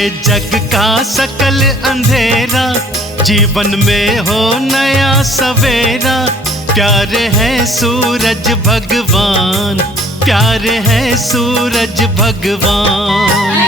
जग का सकल अंधेरा, जीवन में हो नया सवेरा। प्यारे हैं सूरज भगवान, प्यारे हैं सूरज भगवान।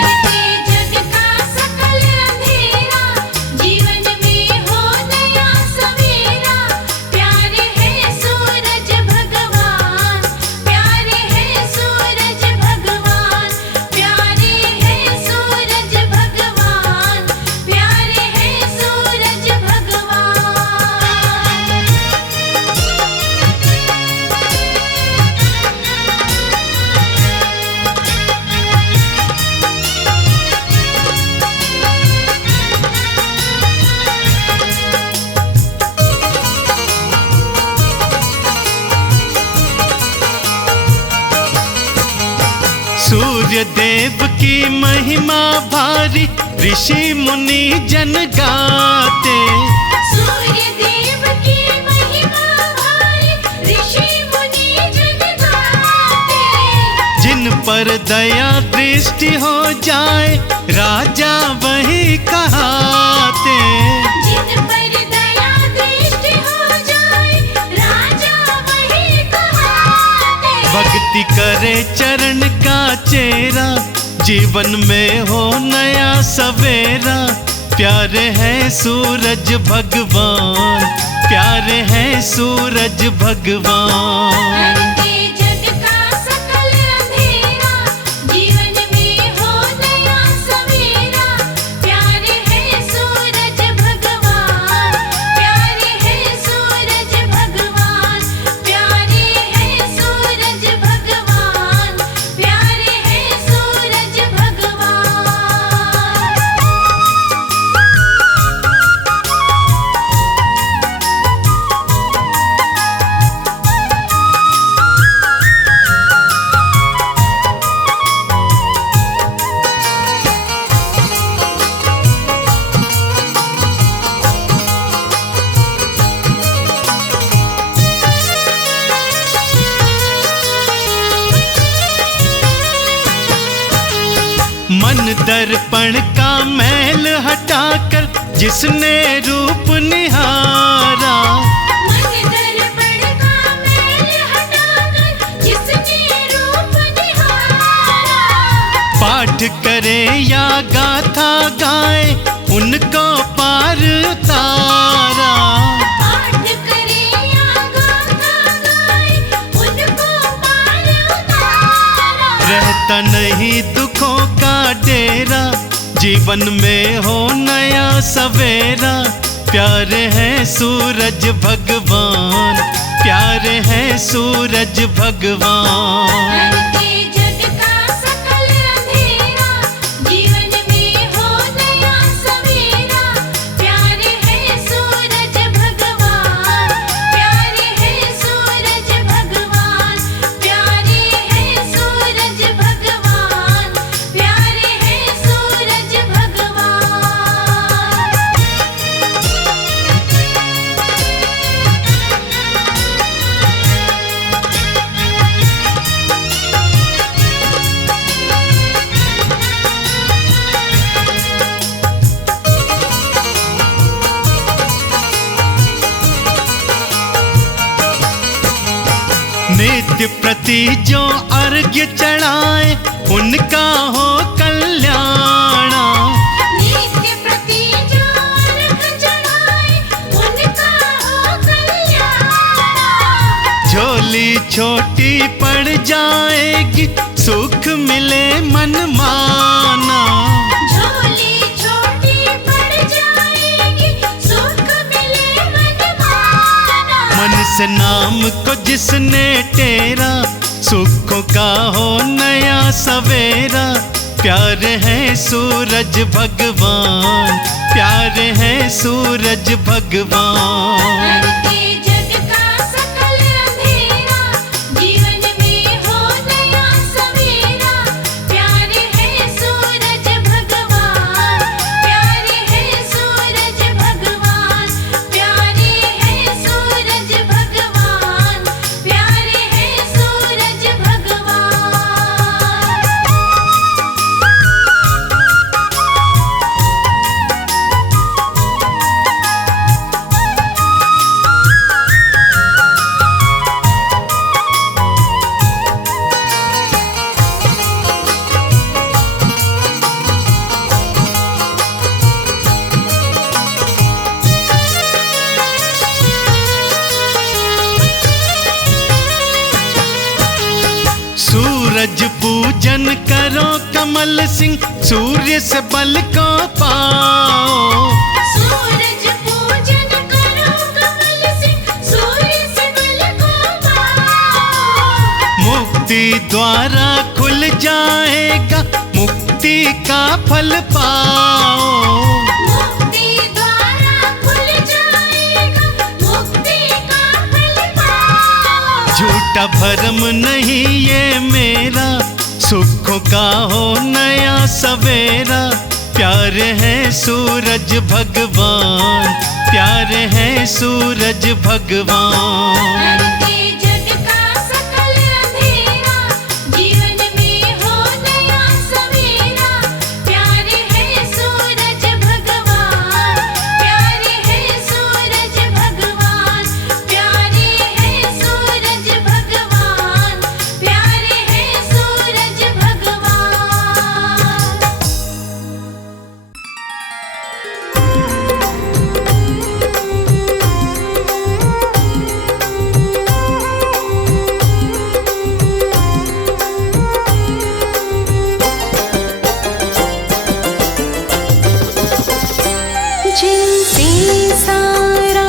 सूर्य देव की महिमा भारी, ऋषि मुनि जन गाते। सूर्य देव की महिमा भारी, ऋषि मुनि जन गाते। जिन पर दया दृष्टि हो जाए, राजा वही कहाते। जिन पर दया दृष्टि हो जाए, राजा वही कहाते। भक्ति करे चरण का चेरा, जीवन में हो नया सवेरा। प्यारे हैं सूरज भगवान, प्यारे हैं सूरज भगवान। मन दर्पण का मैल हटाकर जिसने रूप निहारा। मन दर्पण का मैल हटाकर जिसने रूप निहारा। पाठ करे या गाथा गाए, उनको पार उतारा। पाठ करे या गाथा गाए, उनको पार उतारा। रहता नहीं दुखों का डेरा, जीवन में हो नया सवेरा। प्यारे हैं सूरज भगवान, प्यारे हैं सूरज भगवान। नित्य प्रति जो अर्घ्य चढ़ाए, उनका हो कल्याण। नित्य प्रति जो अर्घ्य चढ़ाए, उनका हो कल्याण। झोली छोटी पड़ जाएगी, सुख मिले मन माना। झोली छोटी पड़ जाएगी, सुख मिले मन माना। मन से नाम को जिसने टेरा, सुखों का हो नया सवेरा। प्यारे हैं सूरज भगवान, प्यारे हैं सूरज भगवान। सूरज पूजन करो कमल सिंह, सूर्य से बल को पाओ। सूरज पूजन करो कमल सिंह, सूर्य से बल को पाओ। मुक्ति द्वारा खुल जाएगा, मुक्ति का फल पाओ। मुक्ति द्वारा खुल जाएगा, मुक्ति का फल पाओ। झूठा भरम नहीं ये मेरा, सुखों का हो नया सवेरा। प्यार है सूरज भगवान, प्यार है सूरज भगवान। हरते जग का सकल अंधेरा, जीवन में हो नया सवेरा। प्यार है सूरज भगवान, प्यार है सूरज भगवान, प्यार है सूरज भगवान, प्यार है सूरज भगवान। जिनसे सारा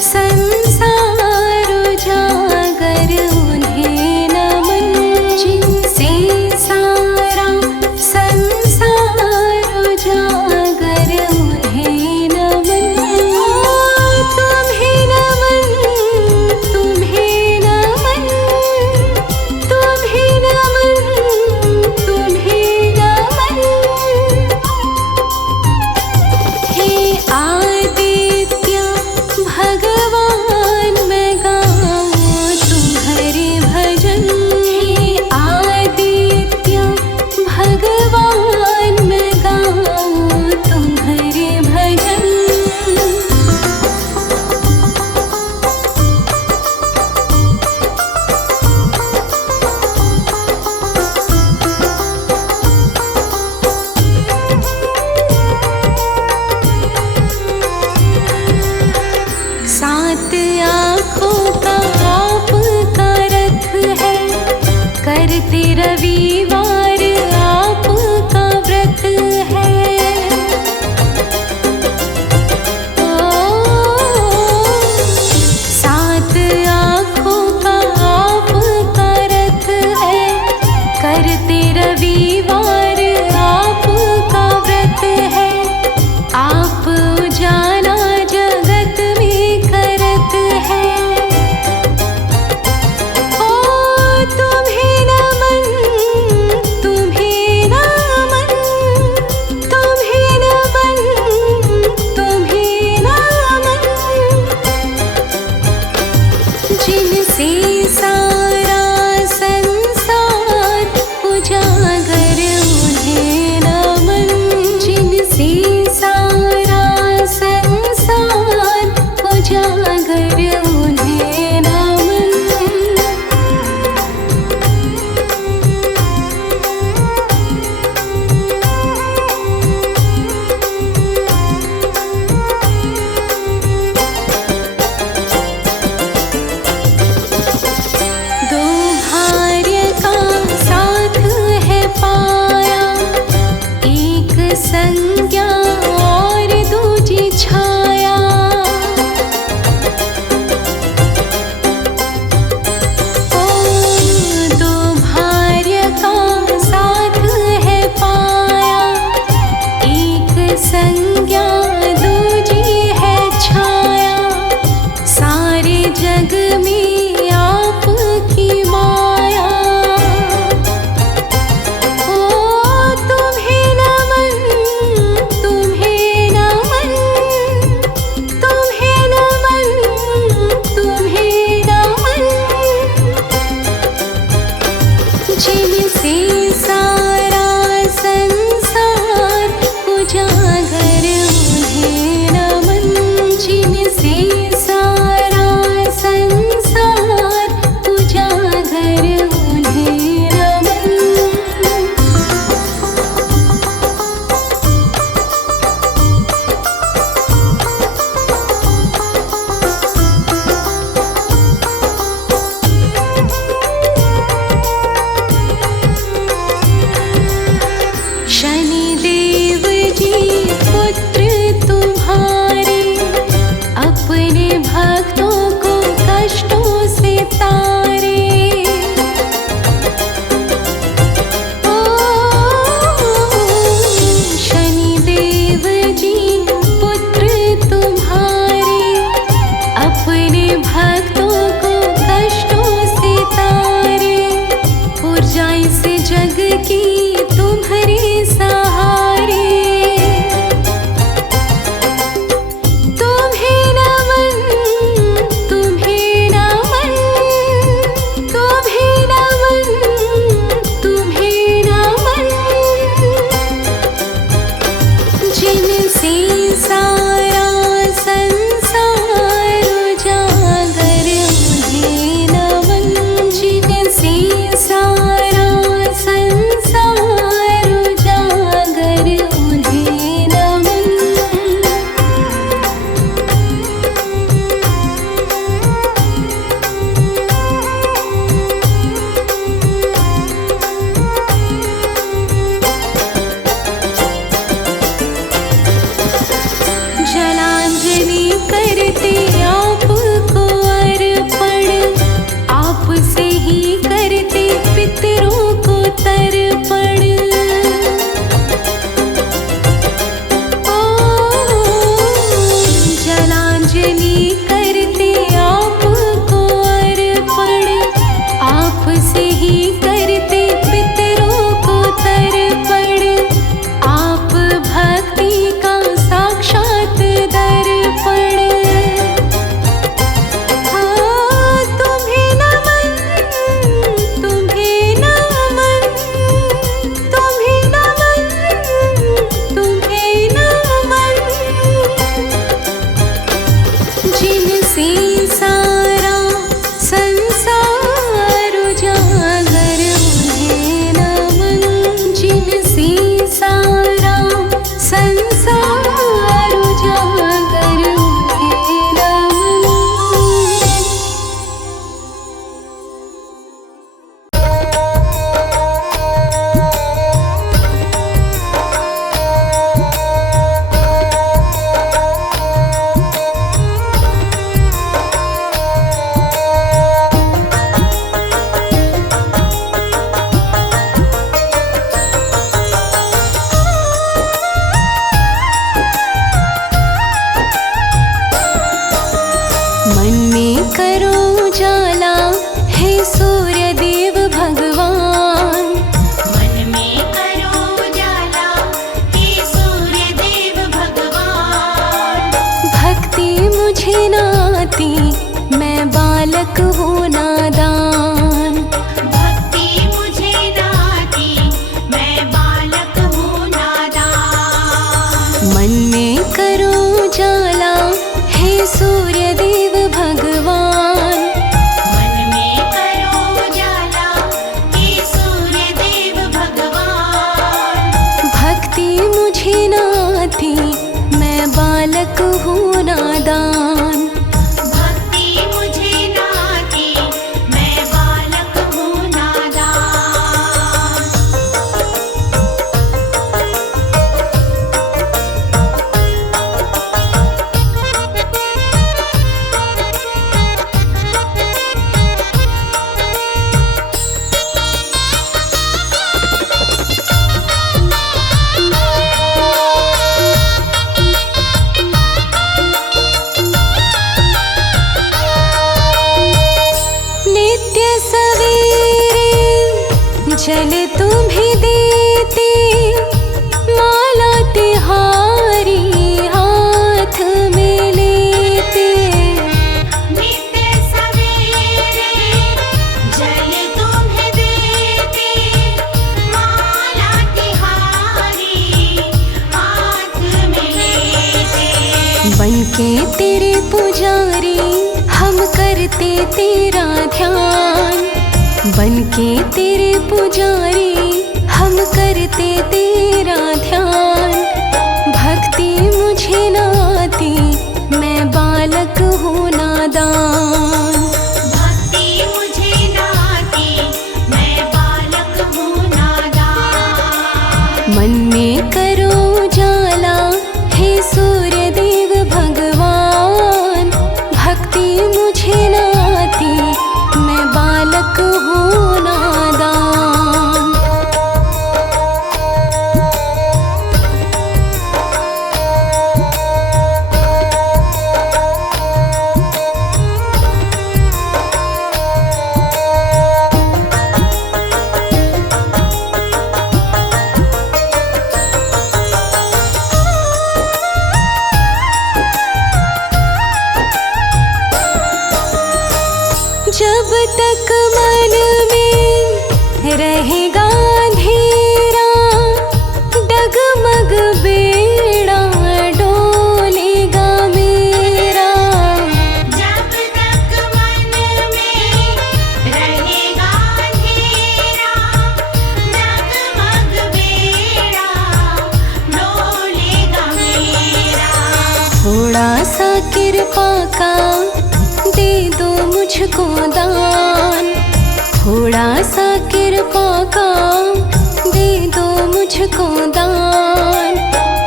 संसार उजागर उन्हें नमन, जिनसे सारा संसार उजागर उन्हें नमन। तुम्हें नमन, तुम्हें नमन, तुम्हें नमन, तुम्हें नमन। हे आदित्य भगवान, मैं गाऊं तुम्हारे भजन। हे आदित्य भगवान, मैं गाऊं तुम्हारे भजन। सात आँखों का आपका रथ है, करते रविवार आपका व्रत है। सात आँखों का आपका रथ है, करते रविवार आपका व्रत है। आप उजाला जगत में करत है। ओ तुम्हें नमन, करते आपको अर्पण, आपसे ही करते पितरों को तर्पण। ओ जलांजलि करते आपको अर्पण, आपसे ही करते पितरों को तर्पण। आप भक्ति का साक्षात दर्पण। हाँ तुम्हें नमन, तुम्हें नमन, तुम्हें नमन, तुम्हें नमन। जिनसे सारा संसार उजागर उन्हें नमन, जिनसे सारा संसार उजागर उन्हें नमन। मन में करो उजाला हे सूर्य देव भगवान, मन में करो उजाला हे सूर्य देव भगवान। भक्ति मुझे न आती मैं बालक हूँ नादान। भक्ति मुझे नाती मैं बालक हूँ नादान। मन में करो उजाला हे सूर्य देव भगवान, मन में करो उजाला हे सूर्य देव भगवान। भक्ति मुझे न आती मैं बालक हूँ नादान। भक्ति मुझे नाती मैं बालक हूँ नादान। नित्य सवेरे जल तुम्हें देते, माला तिहारी हाथ में लेते। नित्य सवेरे जल तुम्हें देते, माला तिहारी हाथ में लेते। बनके तेरे पुजारी हम करते तेरा ध्यान, बनके तेरे पुजारी हम करते तेरा ध्यान। भक्ति मुझे न आती मैं बालक हूँ नादान। भक्ति मुझे नाती मैं बालक हूँ नादान। मन में करो उजाला हे सूर्य देव भगवान, भक्ति मुझे न आती मैं बालक हूँ नादान। जब तक मन में रहेगा अंधेरा, डगमग बेड़ा डोलेगा मेरा। जब तक मन में रहेगा अंधेरा, डगमग बेड़ा डोलेगा मेरा। थोड़ा सा कृपा का दे दो मुझको दान, थोड़ा सा कृपा का दे दो मुझको दान।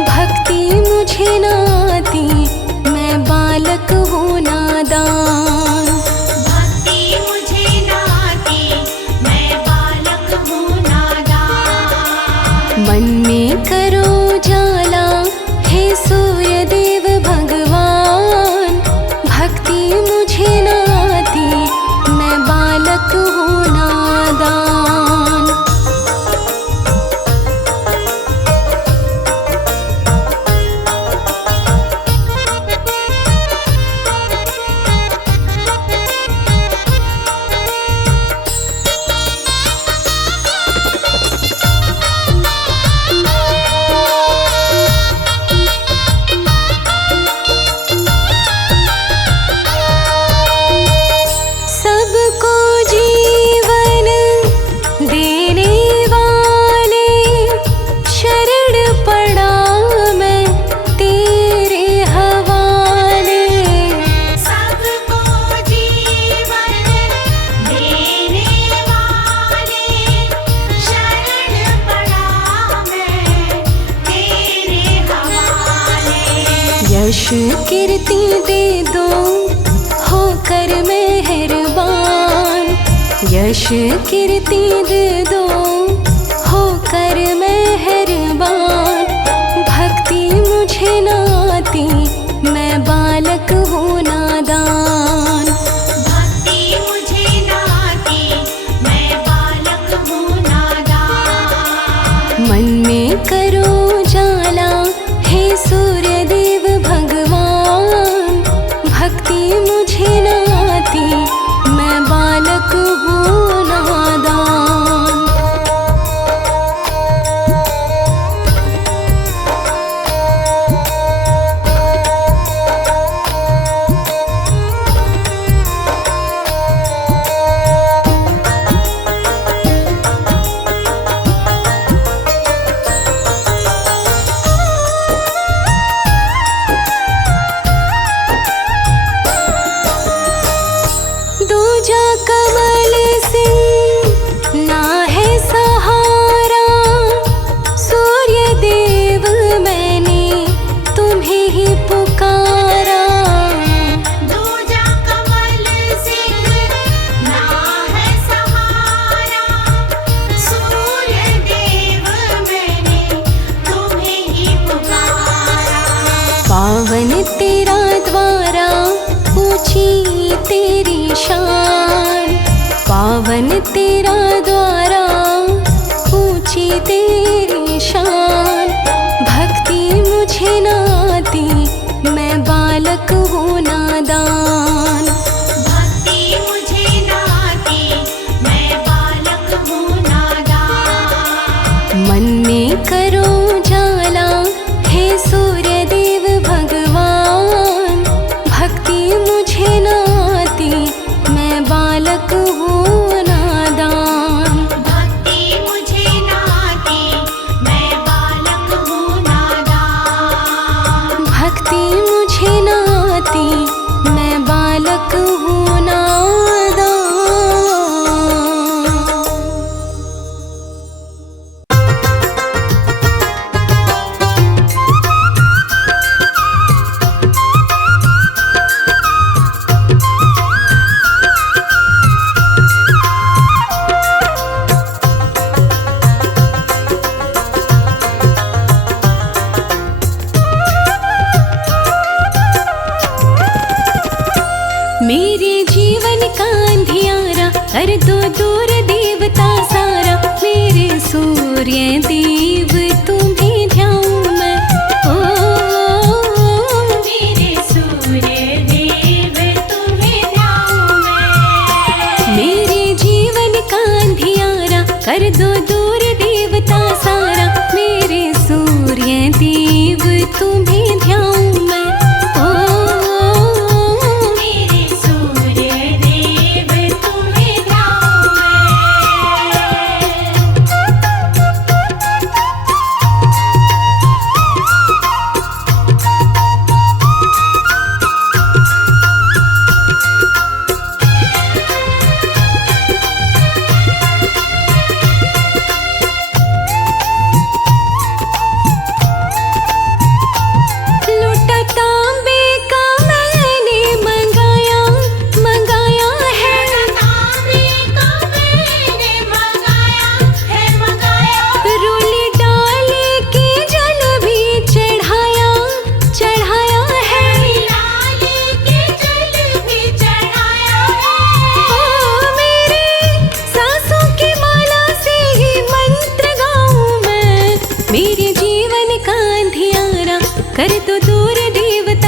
भक्ति मुझे न आती मैं बालक हूँ यश कीर्ति दे दो होकर मेहरबान, यश कीर्ति दे दो होकर मेहरबान। भक्ति मुझे न आती मैं बालक हूँ नादान, भक्ति मुझे न आती मैं बालक हूँ नादान। मन में करो जाला हे सूर्य देव भगवान, भक्ति मुझे न आती मैं बालक हूँ नादान। दूजा कमल सिंह ना है सहारा, सूर्य देव मैंने तुम्हें ही पुकारा। दूजा कमल सिंह ना है सहारा, सूर्य देव मैंने तुम्हें ही पुकारा। पावन तेरा द्वारा ऊंची तेरी शान, पावन तेरा द्वारा ऊंची तेरी शान। भक्ति मुझे न आती मैं बालक हूँ नादान, भक्ति मुझे न आती मैं बालक हूँ नादान। मन में करो जाला हे सूर्य देव भगवान, भक्ति मुझे न आती मैं बालक हूँ नादान। भक्ति मुझे न आती मैं बालक हूँ नादान। भक्ति मुझे न आती मैं बालक हूँ नादान। मेरे जीवन का अंधियारा कर दो दूर देवता सारा, मेरे सूर्य देव तुम्हें ध्याऊं मैं। ओ मेरे सूर्य देव तुम्हें ध्याऊं मैं। मेरे जीवन का अंधियारा कर दो दूर देवता सारा, मेरे सूर्य देव तुम्हें ध्याऊं मैं। ओ मेरे सूर्य देव तुम्हें ध्याऊं मैं। कर दो दूर देवता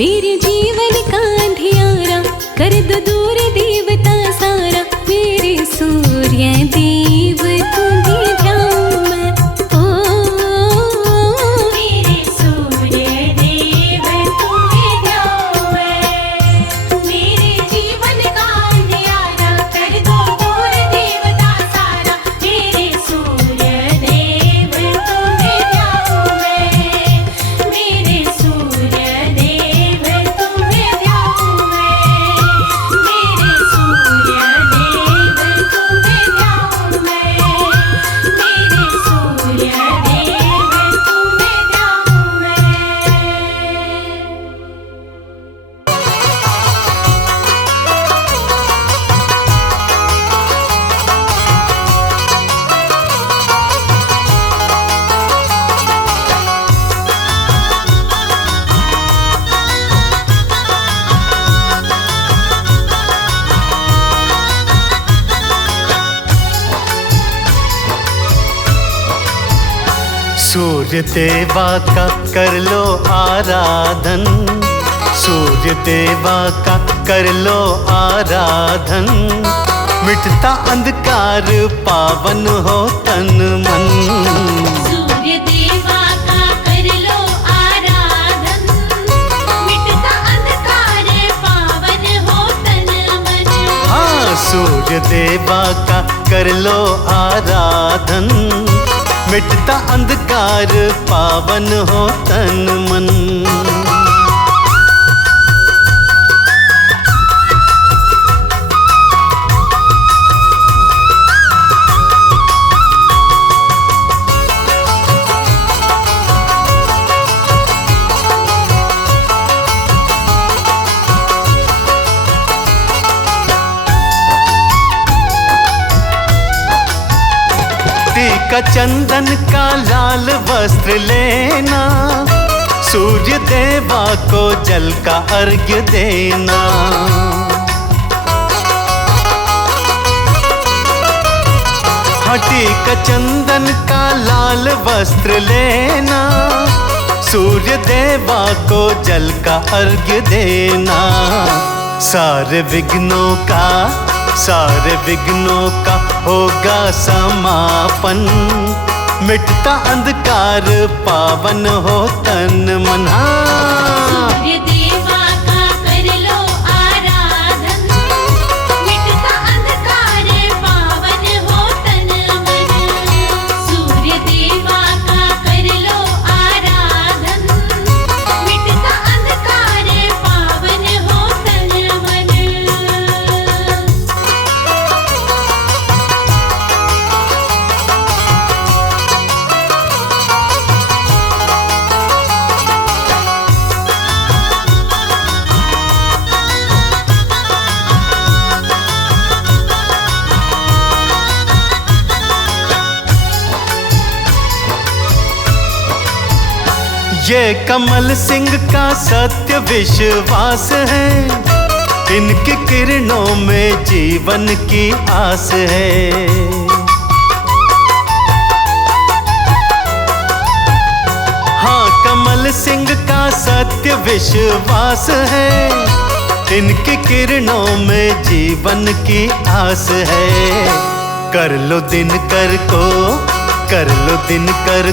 मेरे जीवन का अंधियारा कर दो दूर देवता सारा। मेरे सूर्य देव तुम्हें ध्याऊं मैं। ओ मेरे सूर्य देव तुम्हें ध्याऊं मैं। मेरे जीवन का अंधियारा कर दो दूर देवता सारा। मेरे सूर्य देव तुम्हें ध्याऊं मैं। मेरे सूर्य देव तुम्हें ध्याऊं मैं। मेरे सूर्य देव तुम्हें ध्याऊं मैं। मेरे सूर्य देव तुम्हें ध्याऊं सूर्य देवा का कर लो आराधन, सूर्य देवा का कर लो आराधन। मिटता अंधकार पावन हो तन मन। सूर्य देवा का कर लो आराधन। मिटता अंधकार पावन हो तन मन। हाँ, सूर्य देवा का कर लो आराधन। मिटता अंधकार पावन हो तन मन। टीका चंदन का लाल वस्त्र लेना, सूर्य देवा को जल का अर्घ्य देना। टीका चंदन का लाल वस्त्र लेना, सूर्य देवा को जल का अर्घ्य देना। सारे विघ्नों का होगा समापन। मिटता अंधकार पावन हो तन मन। सूर्य देवा का कर लो आराधन। मिटता अंधकार पावन हो तन मन। सूर्य देवा का कर लो आराधन। मिटता अंधकार पावन हो तन मन। ये कमल सिंह का सत्य विश्वास है, इनकी किरणों में जीवन की आस है। हाँ, कमल सिंह का सत्य विश्वास है, इनकी किरणों में जीवन की आस है। कर लो दिनकर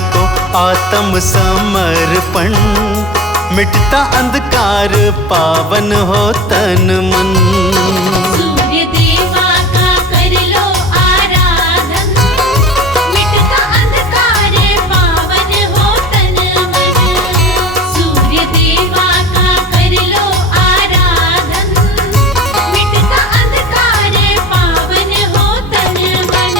को आत्म समर्पण। मिटता अंधकार पावन हो तन मन। सूर्य देवा का कर लो आराधन। मिटता अंधकार पावन हो तन मन। सूर्य देवा का कर लो आराधन। मिटता अंधकार पावन हो तन मन।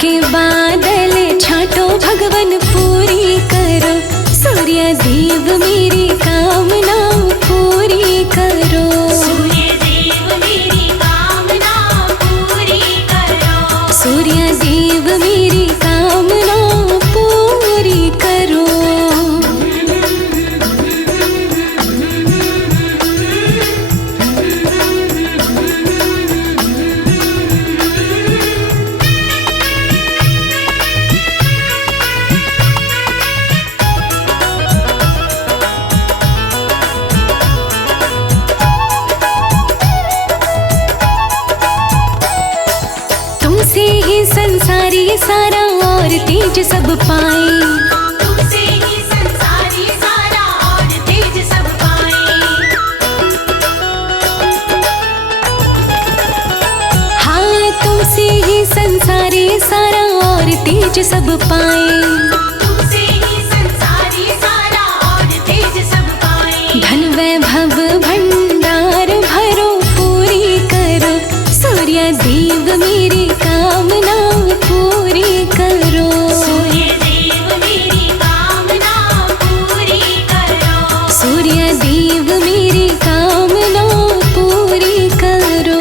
के बादल छाटो भगवन पूरी करो, सूर्य देव मेरी कामना पूरी करो। सूर्य देव मेरी कामना पूरी करो। सूर्य देव मेरी कामना पूरी करो। तुमसे ही संसारी सारा और तेज सब पाए। तुमसे ही संसारी सारा और तेज सब पाए। हाँ तुमसे ही संसारी सारा और तेज सब पाए। तुमसे ही संसारी सारा और तेज सब पाए। धन वैभव भंडार भरो पूरी करो, सूर्य देव मेरी कामना पूरी करो। सूर्य देव मेरी कामना पूरी करो। सूर्य देव मेरी कामना पूरी करो।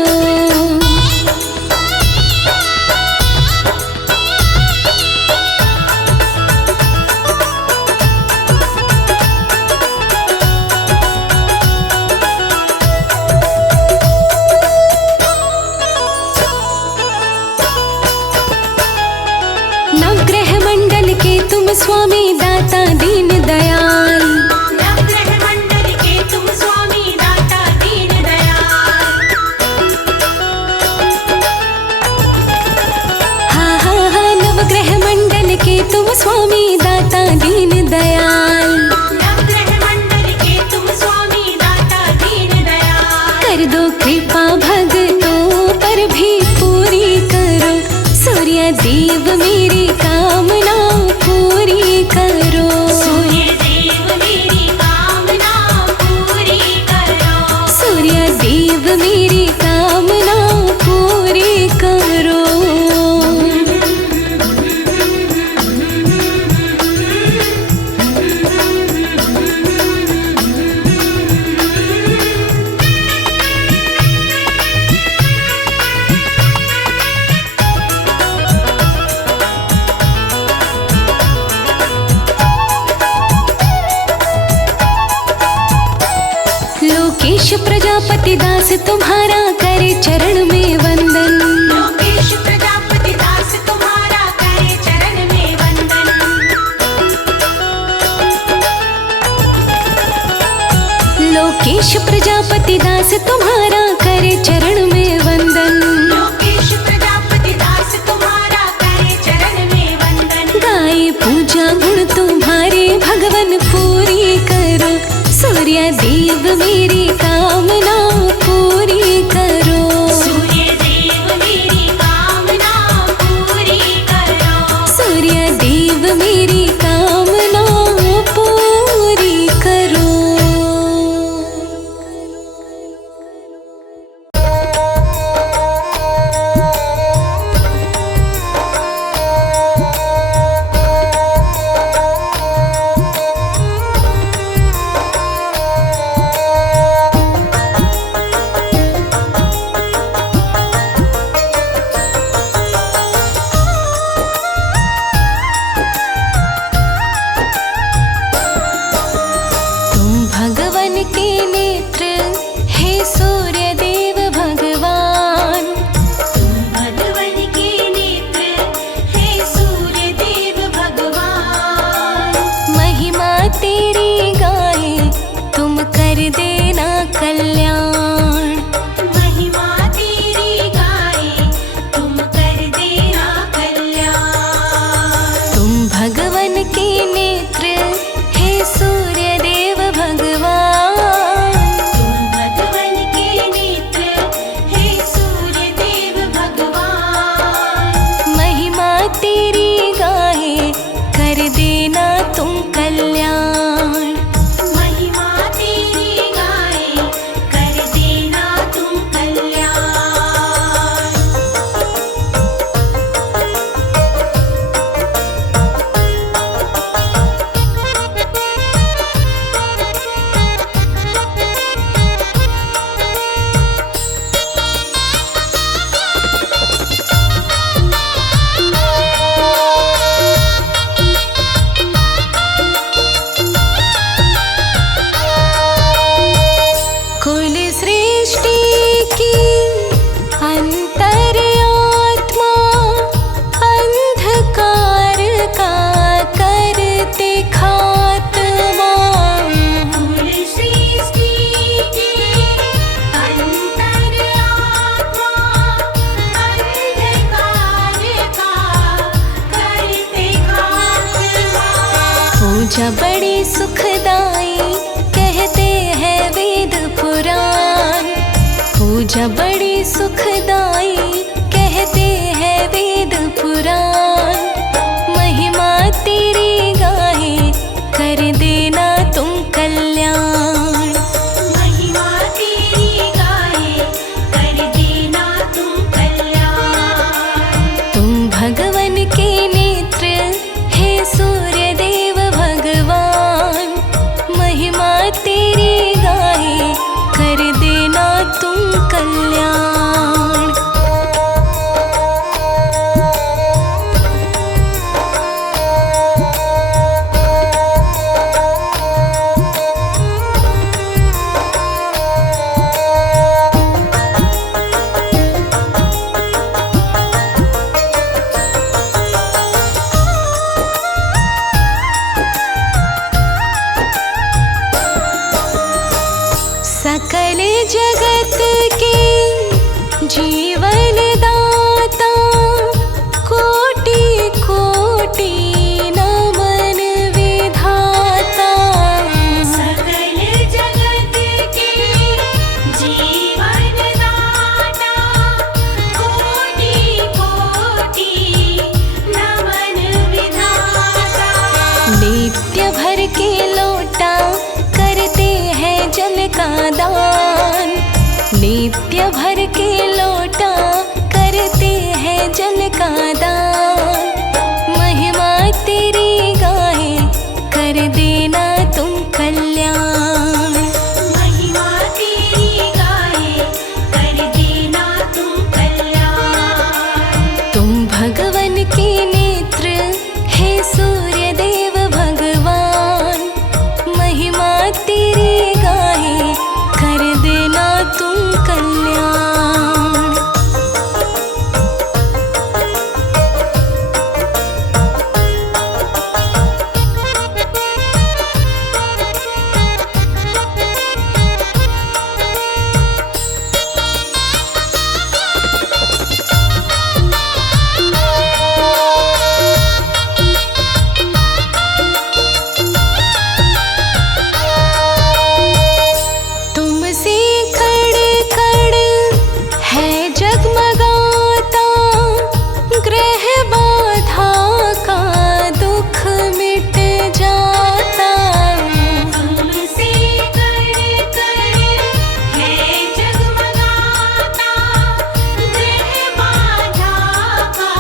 नवग्रह मंडल के तुम स्वामी दाता दीन दयाल। नवग्रह मंडल के तुम स्वामी दाता दीन दयाल। हाँ हाँ हाँ नवग्रह मंडल के तुम स्वामी दाता दीन दयाल। नवग्रह मंडल के तुम स्वामी दाता दीन दयाल। कर दो कृपा भक्तों पर भी पूरी करो, सूर्य देव मेरी कामना पूरी करो। सूर्य देव मेरी कामना पूरी करो। सूर्य देव मेरी कामना पूरी करो। लोकेश प्रजापति दास तुम्हारा करे चरण में वंदन। लोकेश प्रजापति दास तुम्हारा करे चरण में वंदन। लोकेश प्रजापति दास तुम्हारा करे चरण में वंदन। लोकेश प्रजापति दास तुम्हारा करे चरण में वंदन। गाए पूजा गुण तुम्हारे भगवन पूरी करो, सूर्य देव मेरी कामना पूरी करो। सूर्य देव मेरी कामना पूरी करो। सूर्य देव मेरी कामना पूरी करो। पूजा बड़ी सुखदाई कहते हैं वेद पुराण। पूजा बड़ी सुखदाई कहते हैं वेद पुराण। महिमा तेरी गाहे कर देना तुम कल्याण। महिमा तेरी गाए कर देना तुम कल्याण। तुम भगवन के नेत्र हे सूर्य देव भगवान। महिमा तेरी गाहे कर देना तुम कल्याण। सकल जगत के जीवन दाता कोटि कोटि नमन विधाता। सकल जगत के जीवन दाता कोटि कोटि नमन विधाता। नित्य भर के लोटा करते हैं जल का दान। नित्य भर के लोटा करते हैं जल का दान। महिमा तेरी गाहे कर देना तुम कल्याण। महिमा तेरी गाए कर देना तुम कल्याण। तुम भगवन के नेत्र हे सूर्य देव भगवान। महिमा तेरी गाहे कर देना तुम कल्याण। तुमसे कड़ कड़ है जगमगाता। ग्रह बाधा का दुख मिट जाता। तुमसे कर कर है जगमगाता। ग्रह बाधा का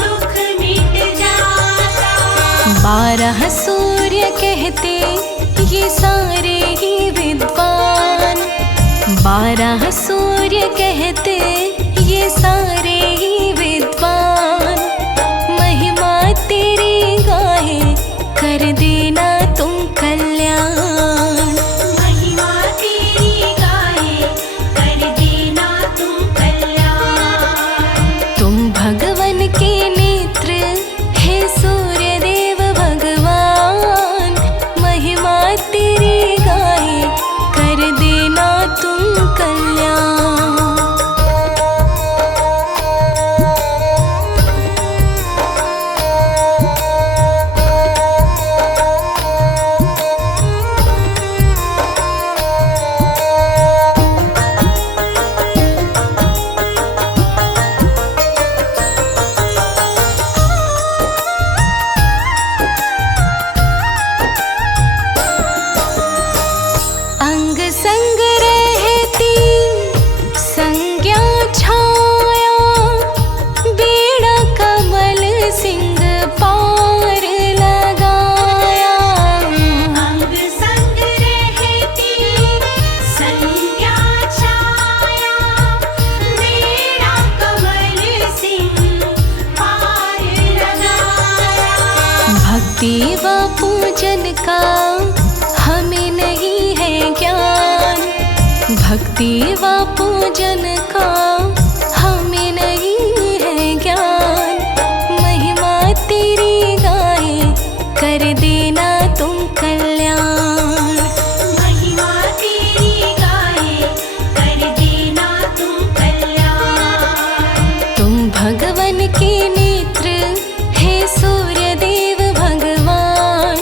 दुख मिट जाता। 12 सूर्य कहते ये सारे ही विद्वान। 12 सूर्य कहते ये सारे ही विद्वान। महिमा तेरी गाहे कर देना तुम कल्याण। महिमा तेरी गाए कर देना तुम कल्याण। तुम भगवन के नेत्र हे सूर्य देव भगवान। महिमा तेरी गाहे कर देना तुम कल्याण। अंग संग रहती संज्ञा छाया। बेड़ा कमल सिंह पार लगाया। अंग संग रहती संज्ञा छाया। बेड़ा कमल सिंह पार लगाया। भक्ति व पूजन का हमें नहीं है ज्ञान। भक्ति व पूजन का हमें नहीं है ज्ञान। महिमा तेरी गाहे कर देना तुम कल्याण। महिमा तेरी गाए कर देना तुम कल्याण। तुम भगवन के नेत्र हे सूर्य देव भगवान।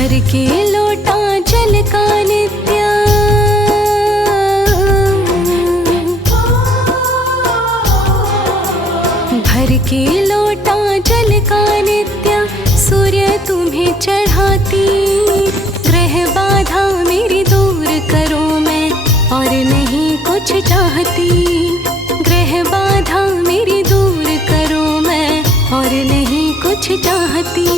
भर के लोटा जल का नित्य भर के लोटा जल का नित्य सूर्य तुम्हें चढ़ाती। ग्रह बाधा मेरी दूर करो मैं और नहीं कुछ चाहती। ग्रह बाधा मेरी दूर करो मैं और नहीं कुछ चाहती।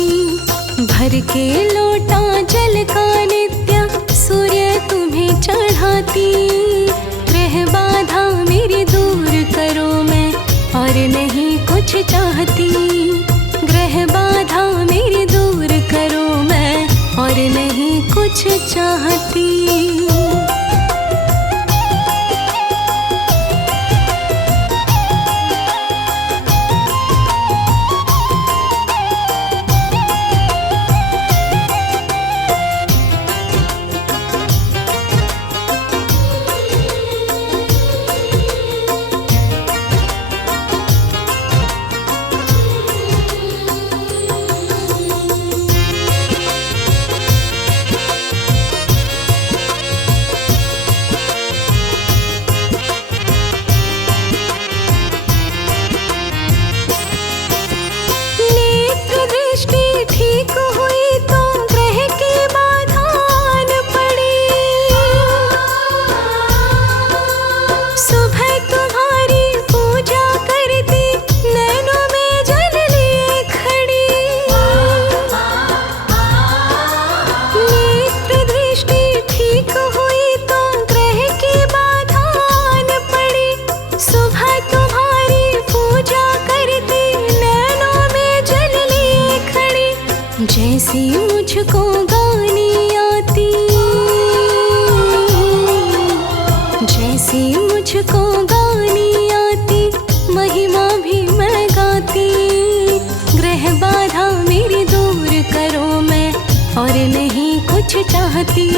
भर के लोटा जल का नित्य सूर्य तुम्हें चढ़ाती। ग्रह बाधा मेरी दूर करो मैं और नहीं कुछ चाहती। ग्रह बाधा मेरी दूर करो मैं और नहीं कुछ चाहती। जैसी मुझको गानी आती, जैसी मुझको गानी आती, महिमा भी मैं गाती। ग्रह बाधा मेरी दूर करो मैं और नहीं कुछ चाहती।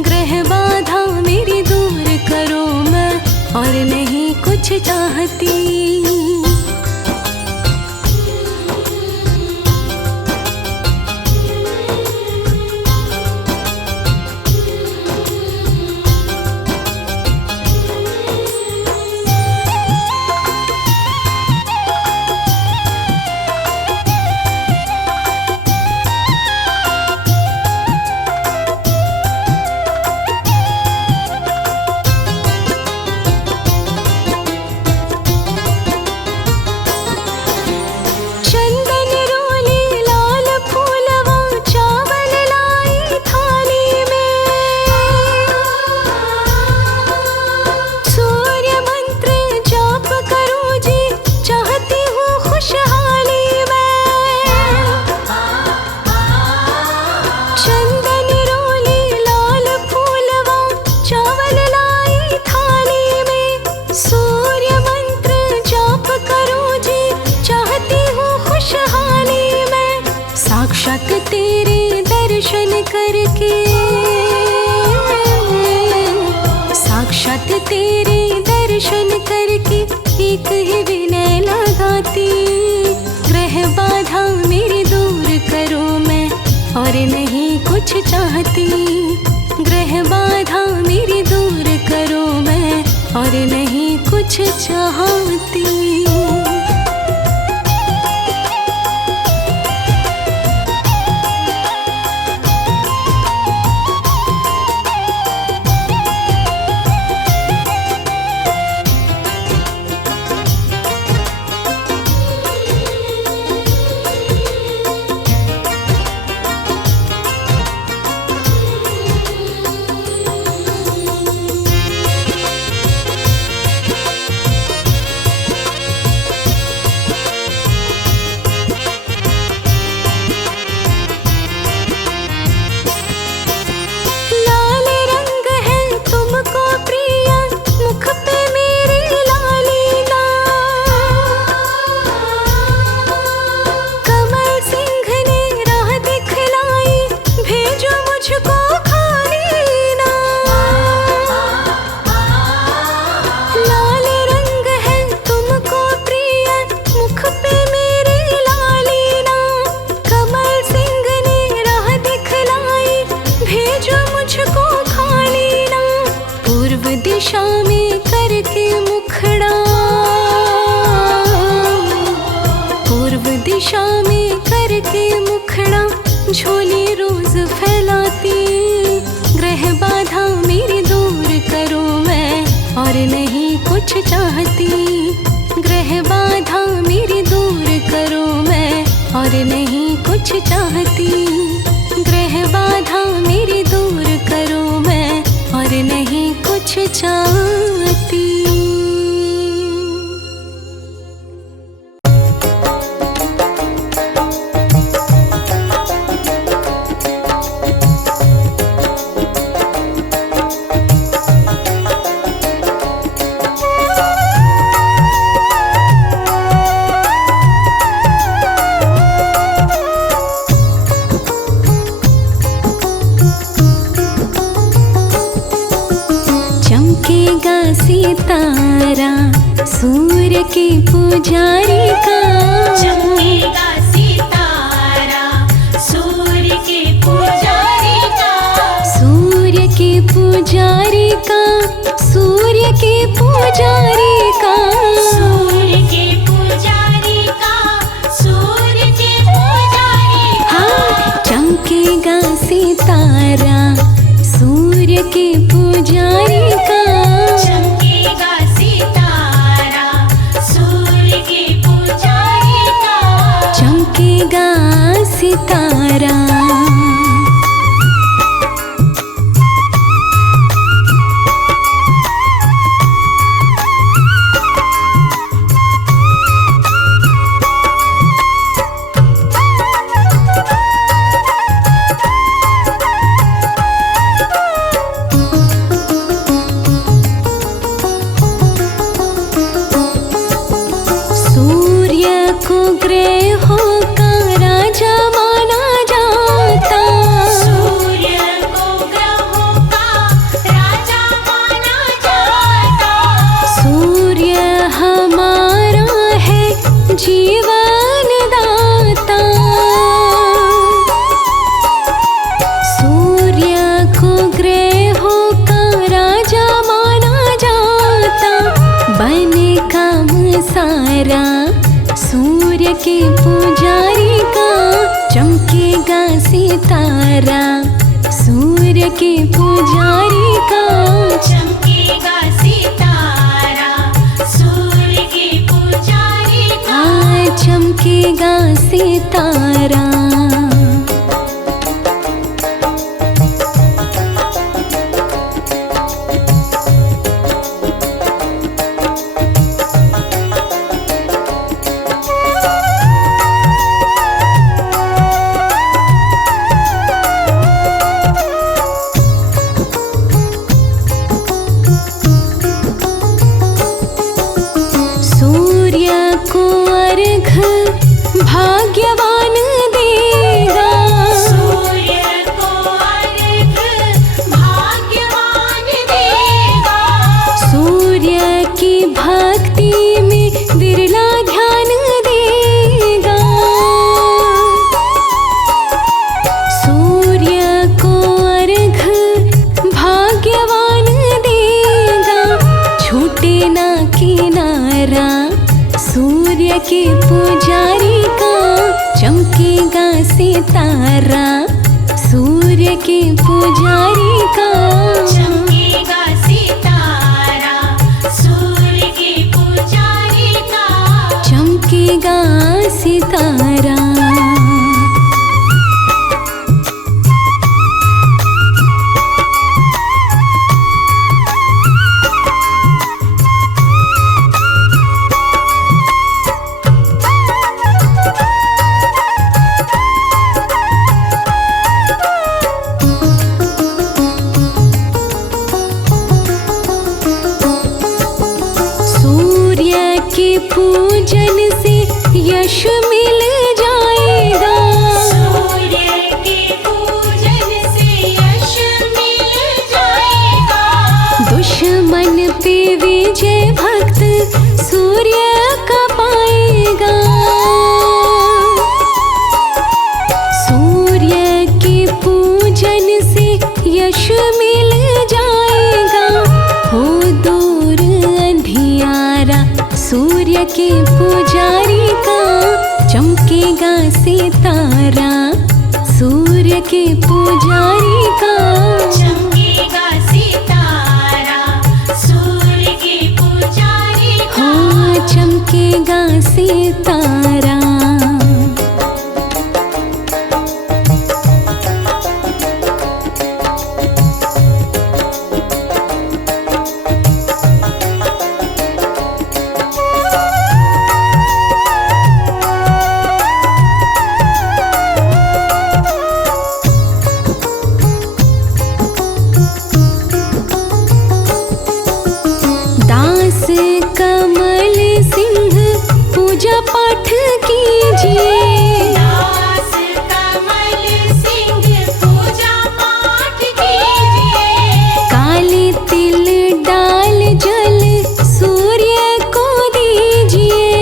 ग्रह बाधा मेरी दूर करो मैं और नहीं कुछ चाहती। साक्षात तेरे दर्शन करके, साक्षात तेरे दर्शन करके एक ही विनय लगाती। ग्रह बाधा मेरी दूर करो मैं और नहीं कुछ चाहती। ग्रह बाधा मेरी दूर करो मैं और नहीं कुछ चाहती। रोज फैलाती। ग्रह बाधा मेरी दूर करो मैं और नहीं कुछ चाहती। ग्रह बाधा मेरी दूर करो मैं और नहीं कुछ चाहती। ग्रह बाधा मेरी दूर करो मैं और नहीं कुछ चाहती। चमकेगा सितारा सूर्य के पुजारी का। चमकेगा सितारा सूर्य के पुजारी का। सूर्य के पुजारी का। सूर्य के पुजारी का। सूर्य के पुजारी का। सूर्य के पुजारी का। हाँ, चमकेगा सितारा सूर्य के पुजारी का। चमकेगा सितारा सूर्य के पुजारी का। चमकेगा सितारा। सूर्य को ग्रहों का राजा माना जाता। सूर्य को ग्रहों का राजा माना जाता। सूर्य हमारा है जीवन दाता। सूर्य को ग्रहों का राजा माना जाता। बने काम सारा सूर्य के पुजारी का। चमकेगा सितारा सूर्य के पुजारी का। चमकेगा सितारा सूर्य के पुजारी का। चमकेगा सितारा। सूर्य को अर्घ भाग्यवान देगा। सूर्य को अर्घ भाग्यवान देगा। सूर्य की भक्ति में विरला ध्यान देगा। सूर्य को अर्घ भाग्यवान देगा। छूटे ना किनारा सूर्य के पुजारी का। चमकेगा सितारा सूर्य के पुजारी का। चमकेगा सितारा सूर्य के पुजारी का। चमकेगा सितारा। पूजन से यश मिल जाएगा। सूर्य के पूजन से यश मिल जाएगा। दुश्मन पे विजय भक्त सूर्य का पाएगा। सूर्य के पूजन से यश मिल जाएगा। हो दूर अंधियारा सूर्य के पुजारी का। चमकेगा सितारा सूर्य सूर्य के पुजारी का चमकेगा सितारा सूर्य के पुजारी का। हाँ चमकेगा सितारा। दास कमल सिंह पूजा पाठ कीजिए। दास कमल सिंह पूजा पाठ कीजिए। काले तिल डाल जल सूर्य को दीजिए।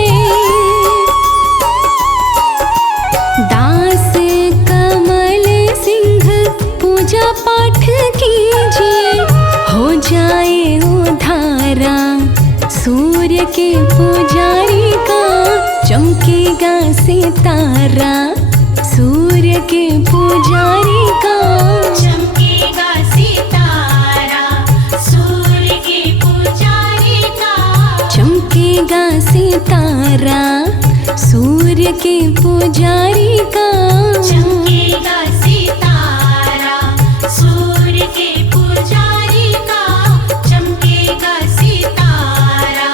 दास कमल सिंह पूजा पाठ कीजिए। हो जाए उधारा सूर्य के पुजारी का चमकेगा सितारा सूर्य के पुजारी का चमकेगा सितारा सूर्य के पुजारी का। चमकेगा सितारा सूर्य के पुजारी का। चमकेगा सितारा सूर्य के पुजारी का। चमकेगा सितारा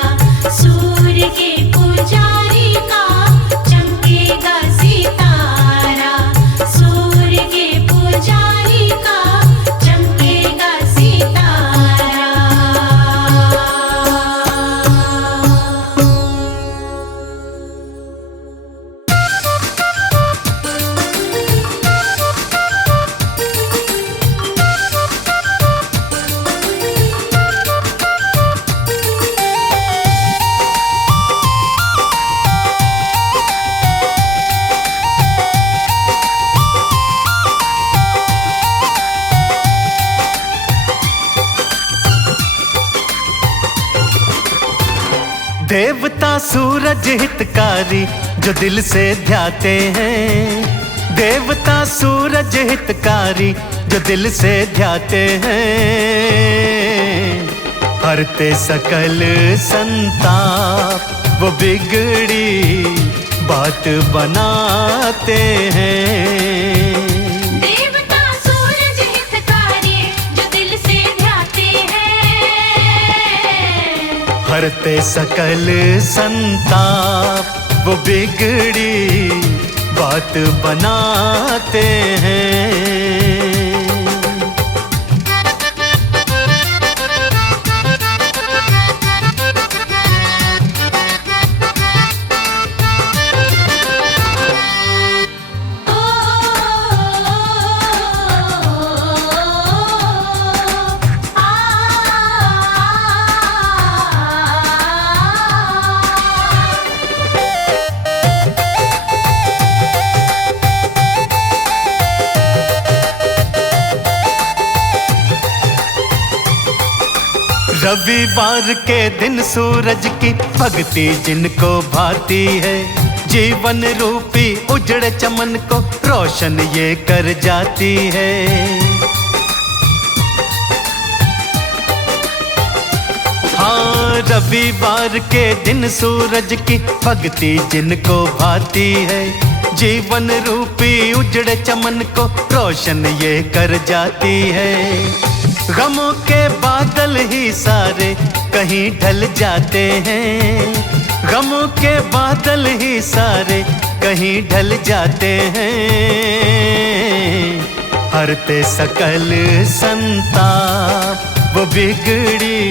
सूर्य के पुजारी का। चमकेगा सितारा सूर्य के पुजारी का। चमकेगा सितारा। देवता सूरज हितकारी जो दिल से ध्याते हैं। देवता सूरज हितकारी जो दिल से ध्याते हैं। हरते सकल संताप वो बिगड़ी बात बनाते हैं। देवता सूरज हितकारी जो दिल से ध्याते हैं। हरते सकल संताप वो बिगड़ी बात बनाते हैं। रविवार के दिन सूरज की भक्ति जिनको भाती है। जीवन रूपी उजड़ चमन को रोशन ये कर जाती है। हाँ रविवार के दिन सूरज की भक्ति जिनको भाती है। जीवन रूपी उजड़ चमन को रोशन ये कर जाती है। गमों के बादल ही सारे कहीं ढल जाते हैं। गमों के बादल ही सारे कहीं ढल जाते हैं। हरते सकल संताप वो बिगड़ी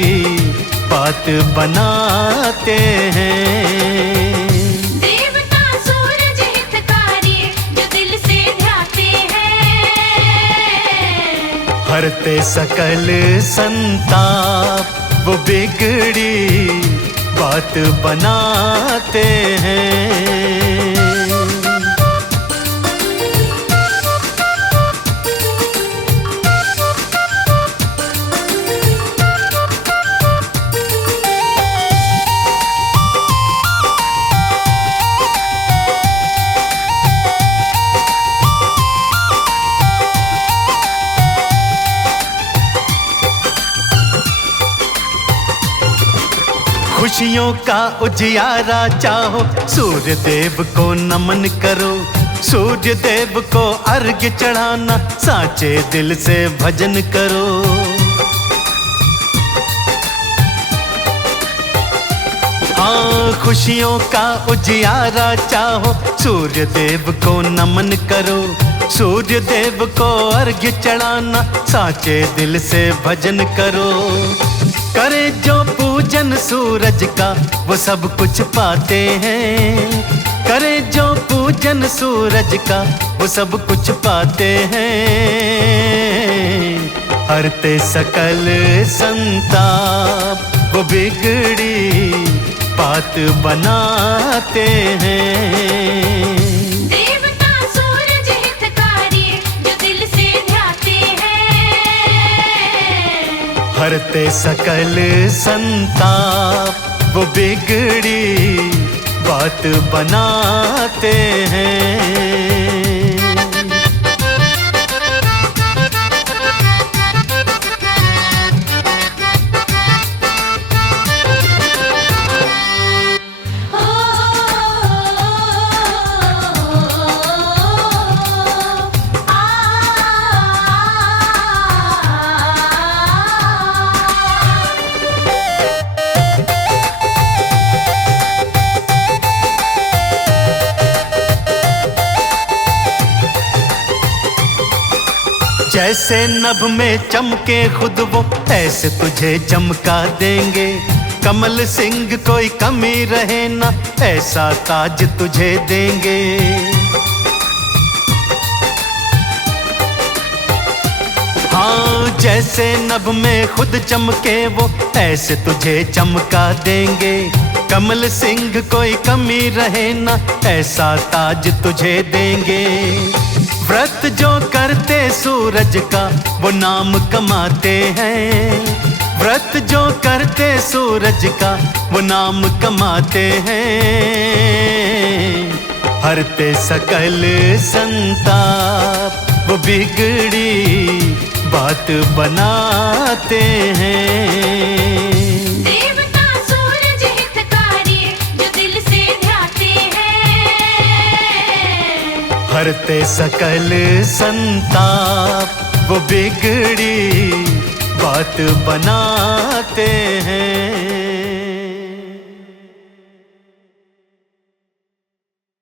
बात बनाते हैं। देवता सूरज हितकारी जो दिल से ध्याते हैं। हरते सकल संताप वो बिगड़ी बात बनाते हैं। खुशियों का उजियारा चाहो, सूर्य देव को नमन करो। सूर्य देव को अर्घ्य चढ़ाना, साचे दिल से भजन करो। हाँ, खुशियों का उजियारा चाहो, सूर्य देव को नमन करो। सूर्य देव को अर्घ्य चढ़ाना, साचे दिल से भजन करो। करे जो पूजन सूरज का, वो सब कुछ पाते हैं। करे जो पूजन सूरज का, वो सब कुछ पाते हैं। हरते सकल संताप, वो बिगड़ी बात बनाते हैं। देवता सूरज हितकारी, जो दिल से ध्याते हैं। हरते सकल संताप, वो बिगड़ी बात बनाते हैं। जैसे नभ में चमके खुद वो, ऐसे तुझे चमका देंगे। कमल सिंह कोई कमी रहे ना, ऐसा ताज तुझे देंगे। हाँ, जैसे नभ में खुद चमके वो, ऐसे तुझे चमका देंगे। कमल सिंह कोई कमी रहे ना, ऐसा ताज तुझे देंगे। व्रत जो करते सूरज का, वो नाम कमाते हैं। व्रत जो करते सूरज का, वो नाम कमाते हैं। हरते सकल संताप, वो बिगड़ी बात बनाते हैं। देवता सूरज हितकारी, जो दिल से ध्याते हैं। हरते सकल संताप, वो बिगड़ी बात बनाते हैं।